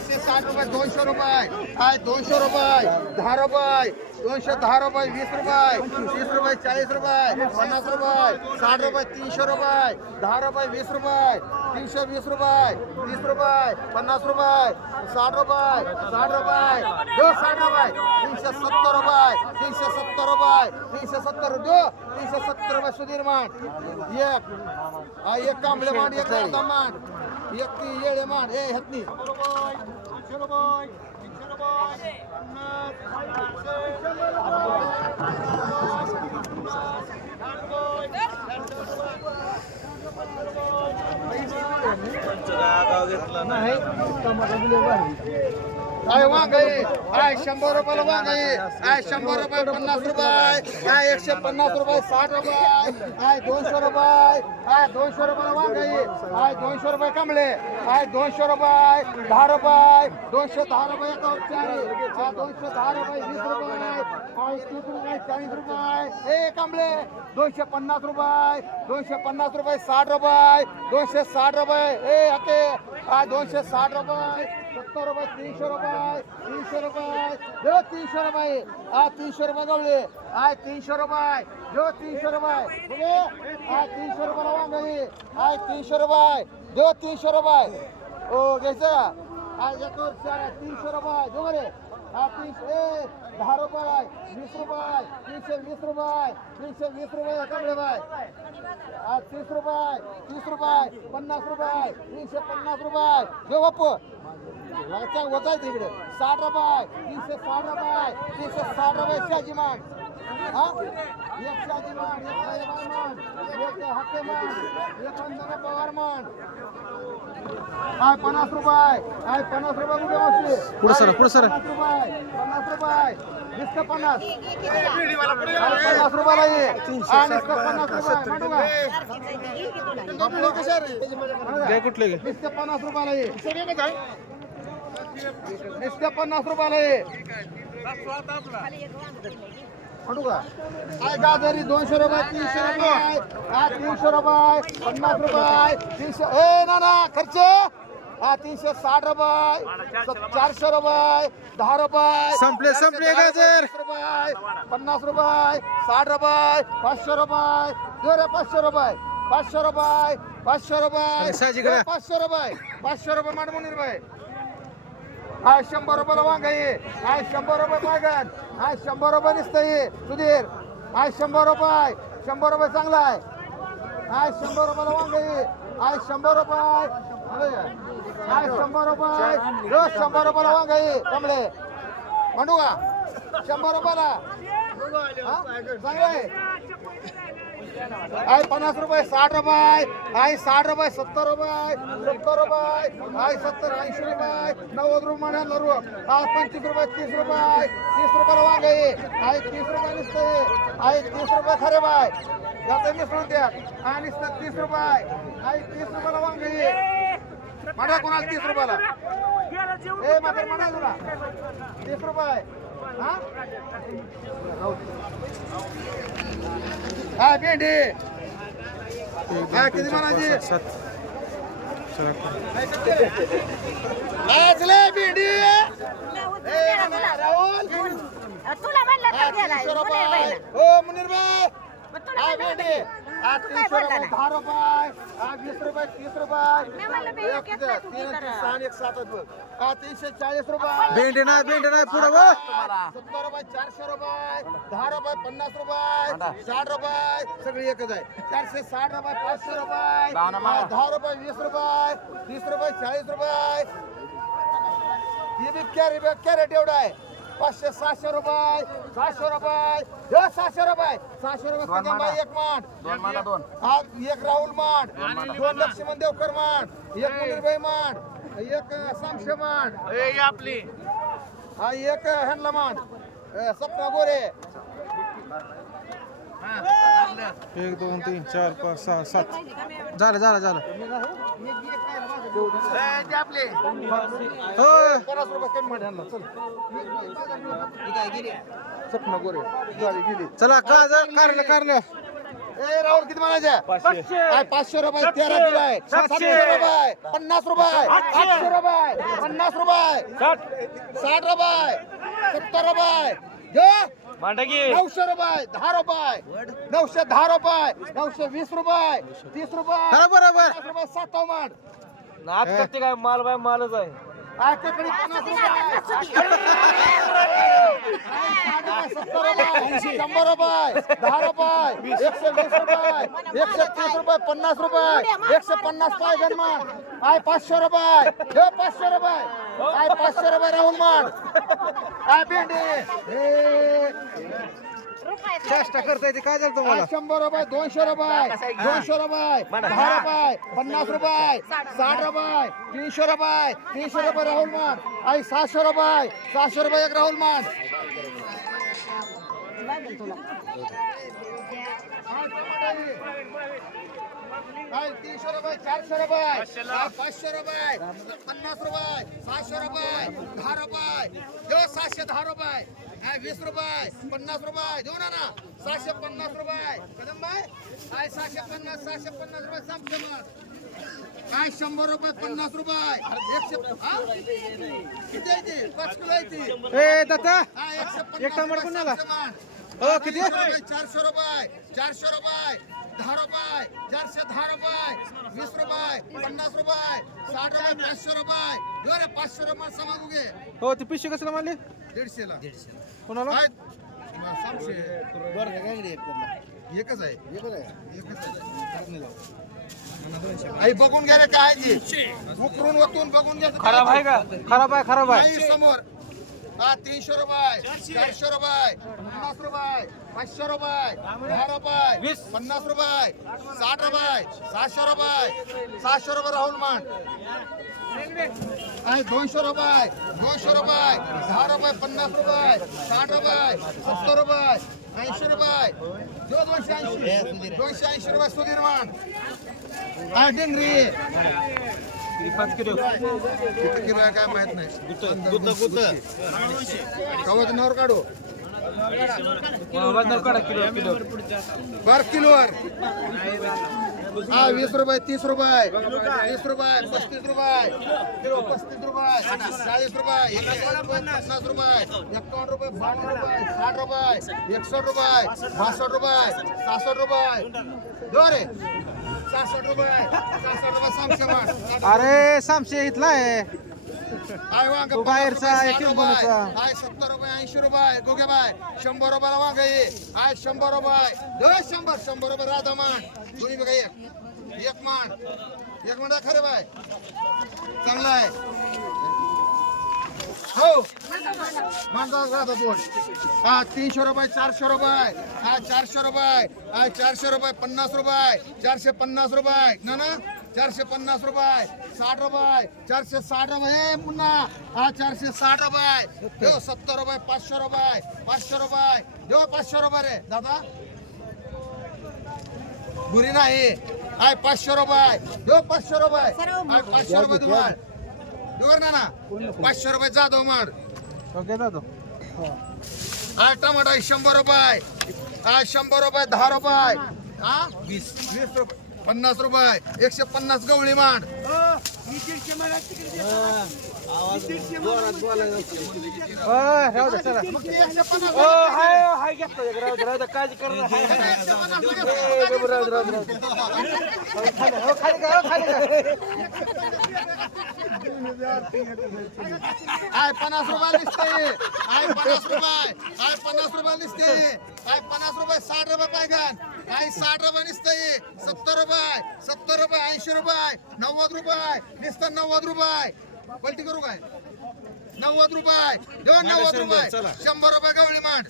160 रुपये 200 रुपये आहे 200 रुपये 10 रुपये 210 रुपये 20 रुपये 30 रुपये 40 रुपये 50 रुपये 60 रुपये 300 रुपये 10 रुपये 20 रुपये 320 रुपये 30 रुपये 50 रुपये 60 रुपये 60 रुपये 60 रुपये 370 रुपये 370 रुपये 370 370 रुपये सुधीर मान एक कांबळे मान एक राधा मान एक येळे मान ए हत्नी काय वांग आहे 100 रुपयाला वांग आहे 100 रुपये 50 रुपये 150 रुपये 60 रुपये 200 रुपये 200 रुपयाला वांग आहे 200 रुपये कमळे 200 रुपये 10 रुपये 210 रुपये 210 रुपये 20 रुपये 30 रुपये 40 रुपये ए कमळे 250 रुपये 250 रुपये 60 रुपये 260 रुपये ए हके 260 रुपये 70 रुपये 300 रुपये 300 रुपये जो 300 रुपये 300 रुपये गवळे 300 रुपये जो 300 रुपये 300 रुपये वांगळी 300 रुपये जो 300 रुपये ओ घ्यायचं 300 रुपये जो बरे 10 रुपये 20 रुपये 320 रुपये 320 रुपये कमळे बाय 30 रुपये 30 रुपये 50 रुपये 350 रुपये जो बापू होता तिकडे 60 रुपये 360 रुपये 360 रुपये शाजी मान एक शाजी मान एक मान एक हक्के मान एक अंजना पवार मान 50 रुपये 50 रुपये कुठे वाचले पुढे सर 50 रुपये 50 रुपयाला ये 50 रुपये कुठले 50 रुपयाला ये 50 रुपयाला ये म्हणू का काय गाजरी 200 रुपये 300 रुपये 300 रुपये 50 रुपये 300 ए ना खर्च 360 रुपये 400 रुपये 10 रुपये संपले गाजर 50 रुपये 60 रुपये 500 रुपये 500 रुपये 500 रुपये 500 रुपये 500 रुपये 500 रुपये मान मुनीर भाई 100 रुपयाला वांग आहे 100 रुपये मागण 100 रुपये निसतं ये सुधीर 100 रुपये 100 रुपये चांगला आहे 100 रुपयाला वांग आहे 100 रुपये 100 रुपये 100 रुपयाला वांग आहे कमळे म्हणू का 100 रुपयाला चांगलं आहे 50 रुपये 60 रुपये 60 रुपये 70 रुपये 70 रुपये 70 80 रुपये 90 रुपये 25 रुपये 30 रुपये 30 रुपयाला वांग आहे 30 रुपये निसतं 30 रुपये खरे बाय जातं मिसळून द्या नुसतं 30 रुपये 30 रुपयाला वांग आहे म्हणा कोणाला 30 रुपयाला ए मात्र म्हणा तुला 30 रुपये भेंडी किती म्हणायची भेंडी राहुल तुला म्हणलं हो मुनीर भाई भेंडी 300 रुपये 10 रुपये 20 रुपये 30 रुपये 340 रुपये भेंडी नाही पुढे 70 रुपये 400 रुपये 10 रुपये 50 रुपये 60 रुपये सगळी एकच आहे 460 रुपये 500 रुपये 10 रुपये 20 रुपये 30 रुपये 40 रुपये ही बी कॅरेट एवढा आहे 500 600 रुपये 700 रुपये 700 रुपये 700 रुपये बाई एक मान एक राहुल मान 2 लक्ष्मण देवकर मान एक मुनीरभाई मान एक सामशे मान आपली एक ह्यांना मान सपना गोरे 1 2 3 4 5 6 7 झालं आपले 50 रुपये कमी मान ह्यांना चल सपना गोरे गाडी गेली चला कारलं ए राहुल किती म्हणायचे? 500 रुपये 13 किलो आहे. 700 रुपये 50 रुपये 800 रुपये 50 रुपये 60 रुपये 70 रुपये 900 रुपये 10 रुपये 910 रुपये 920 रुपये 30 रुपये हा, बरोबर. 50 रुपये 7 मांड नाच करते काय माल बाय मालच आहे. आजच्याकडे 50 रुपये 60 रुपये 100 रुपये 10 रुपये 120 रुपये 130 रुपये 50 रुपये 150 पाय गणमान आय 500 रुपये 500 रुपये आय 500 रुपये राहुल मान आय भेंडी चेष्टा करताय ते काय झालं तुम्हाला? 100 रुपये 200 रुपये 200 रुपये 10 रुपये 50 रुपये 60 रुपये 300 रुपये 300 रुपये राहुल मान आई 700 रुपये एक राहुल मान आई 300 रुपये 400 रुपये 500 रुपये 50 रुपये 700 रुपये 10 रुपये 710 रुपये 20 रुपये 50 रुपये देऊ ना 750 रुपये कदम भाई आय 750 रुपये संपते मग काय 100 रुपये 50 रुपये 100 हा किती आहे ते 5 किलो आहे ती ए दादा हा 150 एक टमाटर कोण आला? हो किती 400 रुपये 400 रुपये 10 रुपये 410 रुपये 20 रुपये 50 रुपये 60 रुपये 500 रुपये देऊ रे 500 रुपये समागू घे हो ती पिशवी कसला मारली 150 ला कोणाला? एकच आहे आई बघून घ्या रे काय जी उकरून वतून बघून घ्या खराब आहे का? खराब आहे नाही समोर हा 300 रुपये 400 रुपये 50 रुपये 500 रुपये 10 रुपये 50 रुपये 60 रुपये 700 रुपये राहुल मान आहे 200 रुपये 10 रुपये 50 रुपये 60 रुपये 70 रुपये 80 रुपये 280 रुपये सुधीर मान आहे डेंगरी 5 किलो किती किलो आहे काय माहित नाही कवच नवर काढू किलो बार किलोवर हा 20 रुपये 30 रुपये 30 रुपये 35 रुपये 35 रुपये 40 रुपये 50 रुपये 51 रुपये 52 रुपये 60 रुपये 61 रुपये 62 रुपये 67 रुपये दो रे 67 रुपये 67 रुपये सांगशे अरे सामशे इथला आहे आय वांग तो बाहेरचा आहे, टिंबोचा. आय 70 रुपये 80 रुपये गोगे बाय 100 रुपयाला वांग आहे आय 100 रुपये 100 रुपये राधा मान दोन्ही बघा एक मान खरे बाय चांगला आहे हो मानता राधा दोन हा 300 रुपये 400 रुपये हा 400 रुपये हा 400 रुपये 50 रुपये 450 रुपये ना 450 रुपये 60 रुपये 460 रुपये पुन्हा हा 460 रुपये देव 70 रुपये 500 रुपये 500 रुपये देव 500 रुपये रे दादा बुरी नाही हाय 500 रुपये देव 500 रुपये हाय 500 रुपये तुम्हाला देवर ना 500 रुपये जाधव मार ओके दादा हाय टमाटा 100 रुपये हाय 100 रुपये 10 रुपये हा 20 रुपये 50 रुपये 150 गवळी मांड राहू दे चला हाय घेतलं काळजी करणार आय 50 रुपये दिसते आय 50 रुपये आय 50 रुपये दिसते आय 50 रुपये 60 रुपये पायगन आय 60 रुपये दिसते 70 रुपये 80 रुपये 90 रुपये दिसतं 90 रुपये पलटी करू काय 90 रुपये देऊ 90 रुपये 100 रुपये गवळी मांड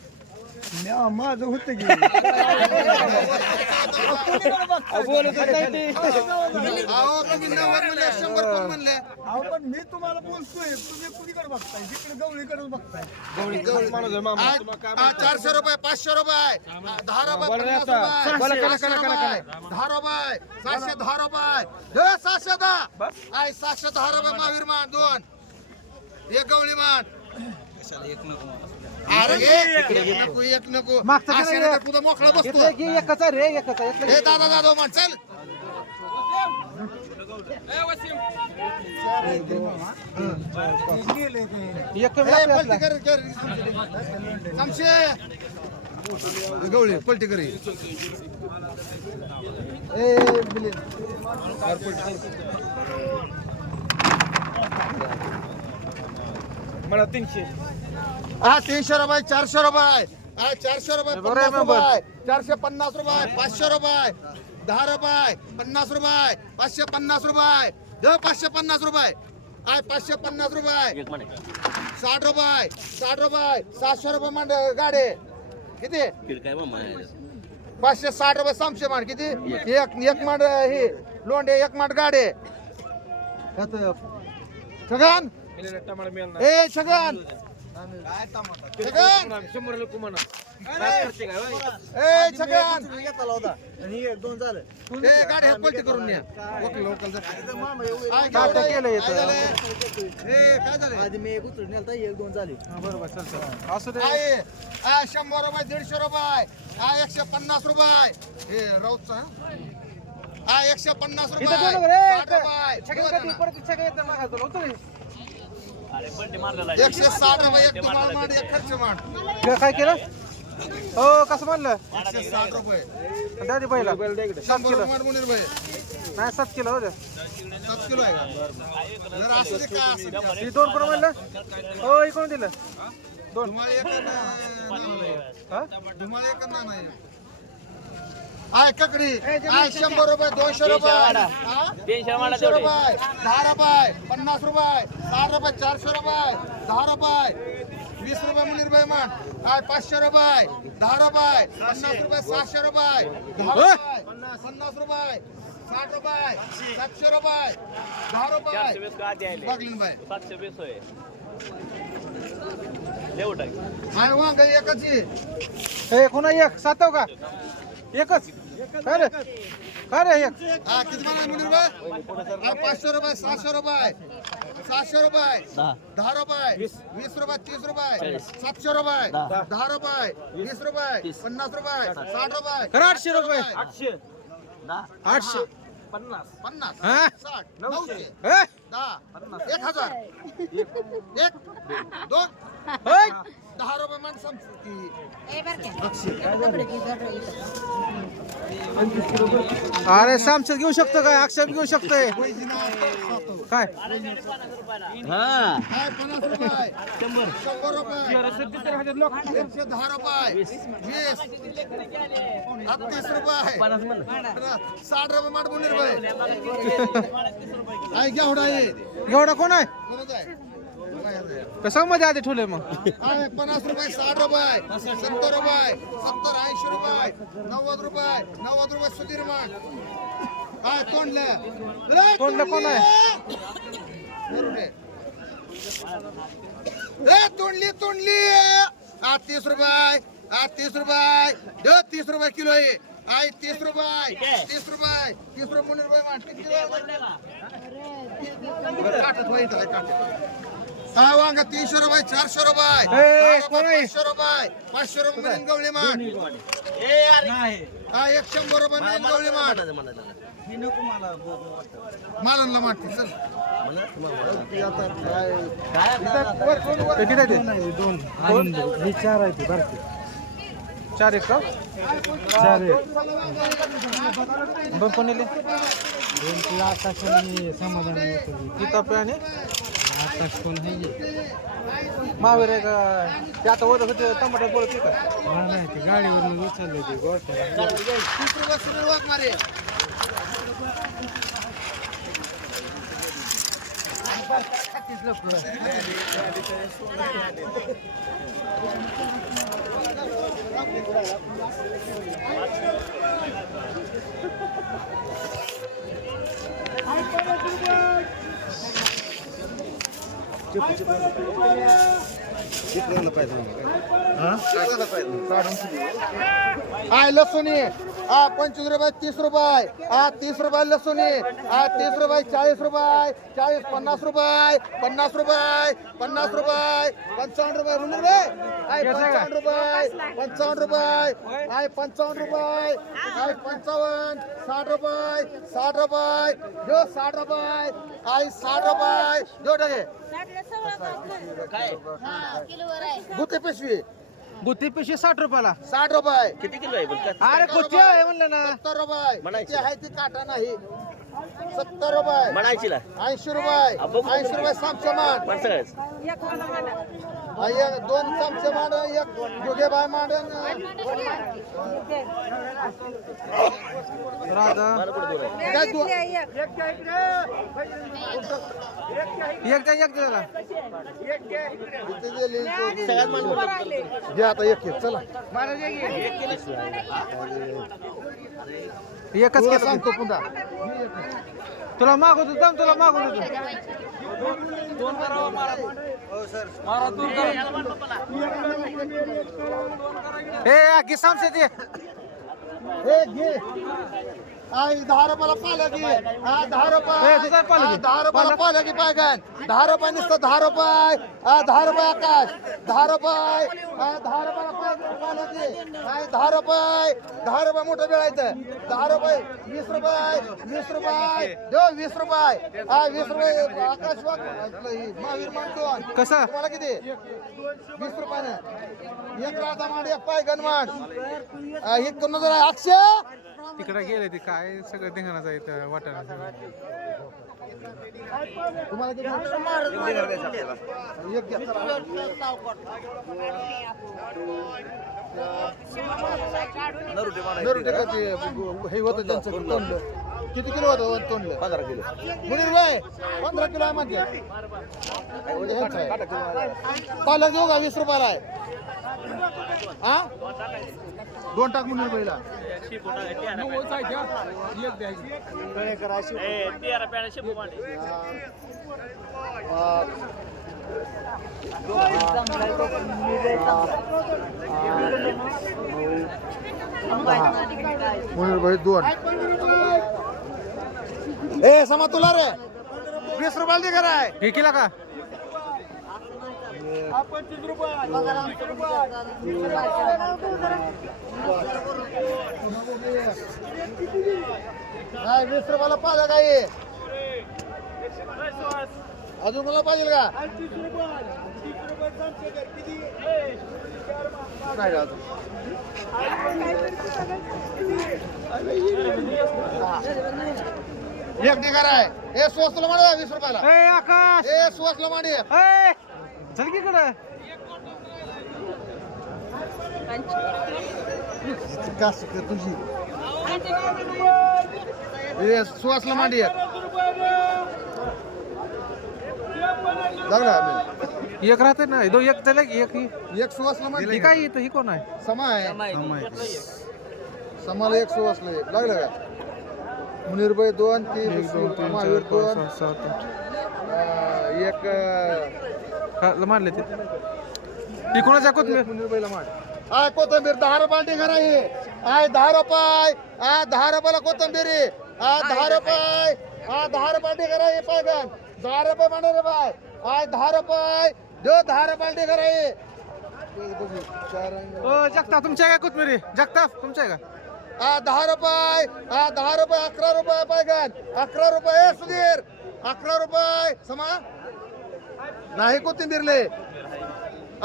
माझं होतं की बोलत अहो तुम्ही 90 म्हणले 100 कोण म्हणले पण मी तुम्हाला बोलतोय तुम्ही कुणीकडे बघताय जिकडे गवळीकडे बघताय हा 400 रुपये 500 रुपये 10 रुपये 50 रुपये 10 रुपये 710 रुपये 710 आय 710 रुपये महावीर मान दोन एक गवळी मान अरे एक नको एक नको मागचं अशा किती नाही तर तुझा मोकळा बसतो घेतलं की एकच आहे रे एकच आहे हे दादा दादा म्हण चल एक कमी ए, लागला पलटी कर कर समशे गवळी पलटी कर ए बिले मला 300 हा 300 रुपये 400 रुपये हा 400 रुपये बरं आहे 50 रुपये 450 रुपये 500 रुपये 10 रुपये 50 रुपये 550 रुपये दे 550 रुपये आहे 550 रुपये 60 रुपये 60 रुपये 700 रुपये मांड गाडे किती 560 रुपये समशे मांड किती एक मांड हे लोंडे एक मांड गाडे छगन टमाटर मिळणार ए छगन छगन 100 लोक म्हणा काय करते काय होय? ए छगन आणि एक दोन झालं ए गाडी पलटी करून न्या लोकल लोकल काय केलं याचं? ए काय झालं आधी मी एक उचलून नेलता, एक दोन झाले. बरोबर चल चल असू दे आहे 100 रुपये 150 रुपये 150 रुपये हे राऊतचा हा 150 रुपये इथं दोन रे 60 रुपये छगन कधी परत छगन येत मागा तुला उतर 160 रुपये एक तुम्हाला मांड एक खर्च मांड काय केलं हो कसं म्हणलं 160 रुपये द्या दे पहिला 7 100 किलो रुपये मांड मुनीर भाई नाही 7 किलो हो द्या 7 किलो आहे का जर असं दे का असं द्या. ही 2 कोण म्हणलं हो इकडून दिलं 2 तुम्हाला एक हा तुम्हाला एक नाही आय ककडी आय 100 रुपये 200 रुपये 300 रुपये 10 रुपये 50 रुपये 60 रुपये 400 रुपये 10 रुपये 20 रुपये मुनीर भाई मान आय 500 रुपये 10 रुपये 50 रुपये 700 रुपये 10 रुपये 50 रुपये 60 रुपये 700 रुपये 10 रुपये बघलीन भाई आय वांग एकच आहे. ए कोणा एक सातव का एकच काय रे एक हा किती मला मुनीर भाई 500 रुपये 700 रुपये 700 रुपये 10 रुपये 20 रुपये 30 रुपये 700 रुपये 10 रुपये 20 रुपये 50 रुपये 60 रुपये करा 800 रुपये 800 800 50 50 हा? 60 900 ए 10 1000 एक दोन ए 10 रुपये मान संपती अरे सामचं घेऊ शकतो काय अक्षर घेऊ शकतोय काय काय 50 रुपये 100 रुपये 110 रुपये 20 38 रुपये 60 रुपये माठ मुनीर भाई काय घ्या होडा आहे एवढा कोण आहे कोणाचा आहे कसं मध्ये आधी ठेवलंय मग आहे 50 रुपये 60 रुपये 70 रुपये 70 80 रुपये 90 रुपये 90 रुपये सुधीर मान काय तोंडलं तोंडलं कोण तोंडली तोंडली 30 रुपये 30 रुपये 30 रुपये किलो आहे आई 30 रुपये 30 रुपये 30 रुपये मुनीर रुपये मान किती काटत व्हायचं आहे काटत काय वांगा 300 रुपये 400 रुपये 500 रुपये 500 रुपये मिळून गवळी मान हा 100 रुपये मिळून गवळी मान मालनला मारते चल किती आहे ते दोन हे चार आहे ते बरं 4 एक का चार आहे. दोन कोण नेले दोन किलो आकाश आणि समाधान होतं. गीता पे आणि आकाश कोण आहे महावीर आहे का ते आता ओढत होते टमाटर बोलत का मला नाही ते गाडीवरून उचललं ते गोष्ट 30 रुपये सुनील वाघ मारे आय लसूण हा 25 रुपये 30 रुपये हा 30 रुपये लसूण हा 30 रुपये 40 रुपये 40 50 रुपये 50 रुपये 50 रुपये 55 रुपये म्हणून रे आय 55 रुपये 55 रुपये आय 55 रुपये आय 55 60 रुपये 60 रुपये जो 60 रुपये आय 60 रुपये जो टाके गुत्ते पिशवी बुत्ती पिशवी 60 रुपयाला 60 रुपये किती किलो आहे बोलतात? अरे कुठे आहे म्हणलं ना 70 रुपये म्हणायची. ते आहे ती काटा नाही 70 रुपये म्हणायची ना 80 रुपये 80 रुपये चमचे मान पण सगळ्याच एक 2 चमचे मान एक जुगे बाय मान राजा मला कुठे दूर आहे काय तू एक द्याला सगळ्यात माल कुठे? घे आता एक चला एकच तुला केलं सांगतो पुन्हा तुला मागवतो दम तुला मागवतो ए आगी सामसे ते हे घे आई 10 रुपयाला पालक घे हा 10 रुपये ए, तुझा पालक घे. 10 रुपयाला पालक घे पायगन 10 रुपये नुसतं 10 रुपये हा 10 रुपये आकाश 10 रुपये हा 10 रुपयाला पालक घे हा 10 रुपये मोठं बेळायचं 10 रुपये 20 रुपये देव 20 रुपये हा 20 रुपये आकाश वाघ आपलं ही महावीर मांडून कसा तुम्हाला किती 20 रुपयानं एक राधा मांड एक पायगन मांड ही कोण जरा अक्षय तिकडे गेले ते काय सगळं धिंगाणा जायचं वाटाणा तुम्हाला किती एक घ्या नरुटे का ते हे होतं त्यांचं तोंडलं किती किलो होतं तोंडलं 15 किलो मुनीर भाई 15 किलो आहे म्हणजे पालक देऊ का 20 रुपयाला आहे हा 2 टाक मुनीर भाईला मुनीर भाई 2 ए समा तुला रे 20 रुपयाला दे करा आहे हे केला का काय 20 रुपयाला पालक आहे अजून मला पाहिजे का काय का अजून एक ढिगार आहे हे स्वस्तला मांड 20 रुपयाला ए आकाश हे स्वस्तला मांड ए चल की कडे कास तुझी हे सुवासला मांडी लागला एक राहते ना दो एक चले की एक ही एक सुवासला मांडी ही काय येतं ही कोण आहे समा आहे समाला एक सुवासला एक लागलं का मुनीर भाई 2 3 महावीर 2 एक मारले ते ती कोणाच्या कोथमीर मुनीर भाईला मांड आय कोथंबीर 10 रुपयाला ढिगार आहे आय 10 रुपये 10 रुपयाला कोथंबीर आहे 10 रुपये 10 रुपयाला ढिगार आहे पायगन 10 रुपये मांडे रे बाय आय 10 रुपये दो 10 रुपयाला ढिगार आहे ओ जगताप तुमच्या काय कोथमिरी जगताप तुमच्या का 10 रुपये 10 रुपये 11 रुपये पायगन 11 रुपये सुधीर 11 रुपये समा नाही कोथिंबीरले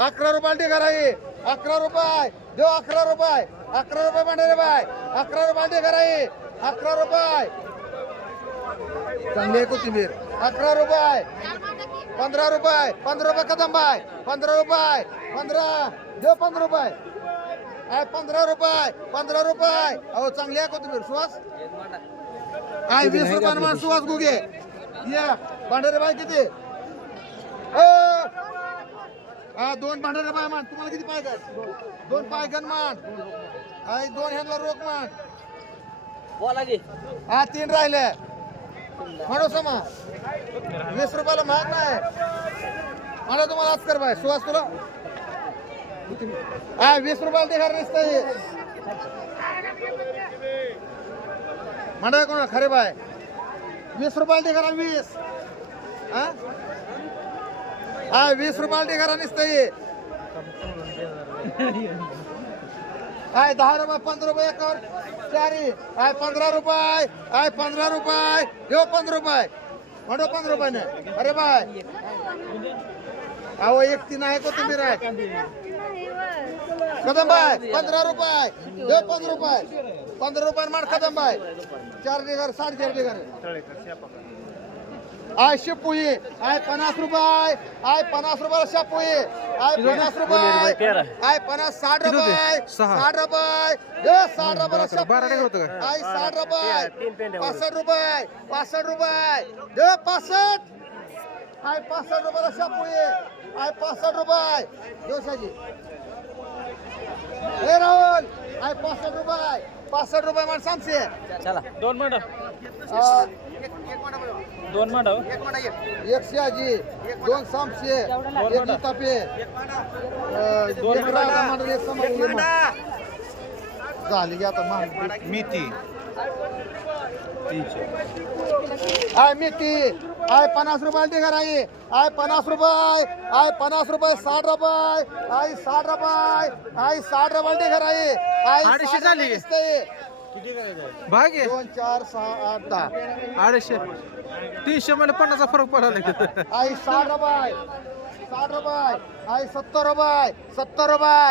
11 रुपयाला ढिगार आहे 11 रुपये देव 11 रुपये मांडे रे बाय 11 रुपयाला ढिगार आहे 11 रुपये चांगली आहे कोथिंबीर 11 रुपये 15 रुपये 15 रुपये कदम बाय 15 रुपये 15 देव 15 रुपये 15 रुपये अहो चांगली आहे कोथिंबीर सुवास 20 रुपयानं मान सुवास गुगे या भांडारे बाय किती 2 भांडारे बाय मान तुम्हाला किती पाहिजे 2 पायगन मान 2 ह्यांना रोख मान बोला की 3 राहिले म्हणू समा 20 रुपयाला महाग नाही मला तुम्हाला आज कर बाय सुहास तुला हा 20 रुपयाला ते घर नसतंय म्हणा कोणा खरे बाय 20 रुपयाला ते घरा 20 हा 20 रुपयाला ते घरा नसतंय हाय 10 रुपये 15 रुपये एकावर चारी हाय 15 रुपये हाय 15 रुपये देव 15 रुपये म्हणतो 15 रुपयाने अरे बाय अहो एक तीन आहे कोथिंबीर आहे कदम बाय 15 रुपये देव 15 रुपये 15 रुपये मार कदम बाय 4 बिघर 4.5 बिघर आय शेपुई आय 50 रुपये आय 50 रुपयाला शेपुई आय 50 रुपये आय 50 60 रुपये 60 रुपये 60 रुपयाला शेपुई आय 60 रुपये 65 रुपये 65 रुपये 65 आय 65 रुपयाला शेपुई आय 65 रुपये जोशाजी हे राहुल आय 65 रुपये मान सांगते चला 2 मिनिटं 2 मिनिटं एक शहाजी 2 सामशे एक तापे 2 झाली की आता मेथी आय मेथी आय 50 रुपयाला ते घराई आय 50 रुपये आय 50 रुपये 60 रुपये आय 60 रुपये आय 60 रुपयाला ते घराई आय 250 झाली. भाग आहे 2 4 6 8 10 250 300 मध्ये 50चा फरक पडला आई 60 रुपये 60 रुपये आई 70 रुपये 70 रुपये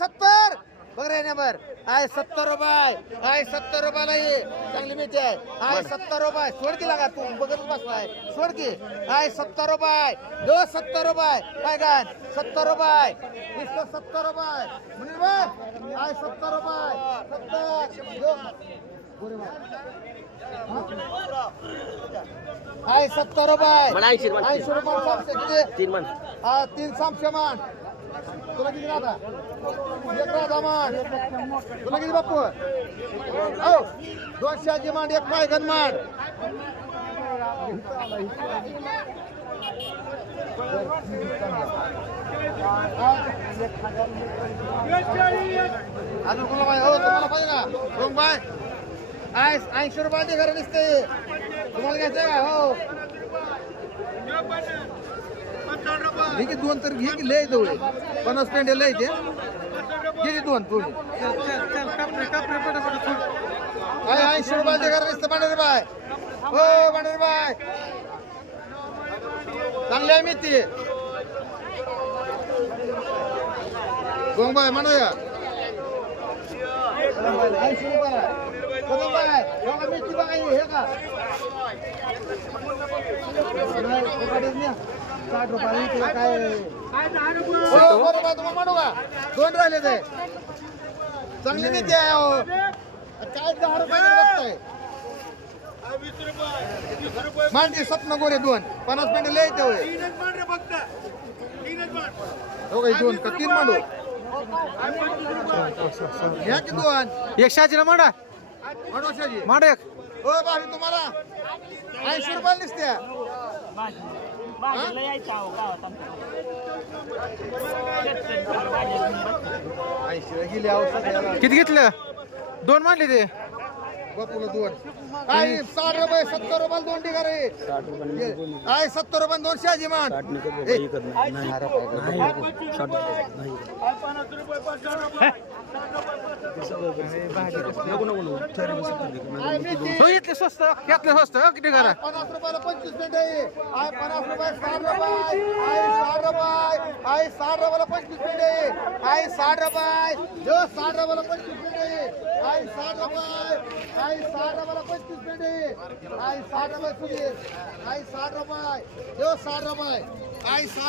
70 बघ नंबर आई 70 रुपये आई 70 रुपयाला ये चांगली मिळते आहे आई 70 रुपये सोड की लागा तू बघत बसलाय सोड की आई 70 रुपये 70 रुपये काय काय 70 रुपये 70 रुपये म्हणून बघ आई 70 रुपये 70 आई 70 रुपये मला 80 रुपये. 80 रुपये सामसे किती 3 मन हा 3 सामसे मान तुला किती राहता एक राहता मान तुला किती बापू हो 200 ची मांड एक पायगन मांड अजून कोणाला पाहिजे हो तुम्हाला पाहिजे का दोन बाय 80 रुपयाचे घर दिसते तुम्हाला घ्यायचं का हो घे की 2 तर घे की लय जवळ 50 पेंडे लय ते घे की 2 थोडी 80 रुपयाचे घर दिसते बांडे बाय हो बांडे बाय चांगली आहे मेथी गोंबाय म्हणूया 80 रुपयाला कदम बाय बघा मेथी बघा हे का 60 रुपये किलो काय हो बरोबर तुम्हाला म्हणू का 2 राहिले ते चांगली मेथी आहे हो काय 10 रुपये बघताय मांडी स्वप्न गोरे 2 50 पेंडे लय येते होय हो काही 2 का 3 मांडू घ्या की 2 एक शाजीला मांडा मनोशाजी मांडा एक हो बाबी तुम्हाला 80 रुपयाला दिसते गेली अवस्था किती घेतलं 2 मांडले ते बापूला 2 काय 60 रुपये 70 रुपयाला 2 टिका रे काय 70 रुपये 200 आजी मान तो घेतले स्वस्त घेतले स्वस्त किती करा 50 रुपयाला 25 पेंट आहे आय 50 रुपये 60 रुपये आय 60 रुपये आय 60 रुपयाला 25 पेंट आहे आय 60 रुपये जो 60 रुपयाला 25 पेंट आहे आय 60 रुपये आय 60 रुपयाला 25 पेंट आहे आय 60 रुपये सुधीर आय 60 रुपये जो 60 रुपये आय 60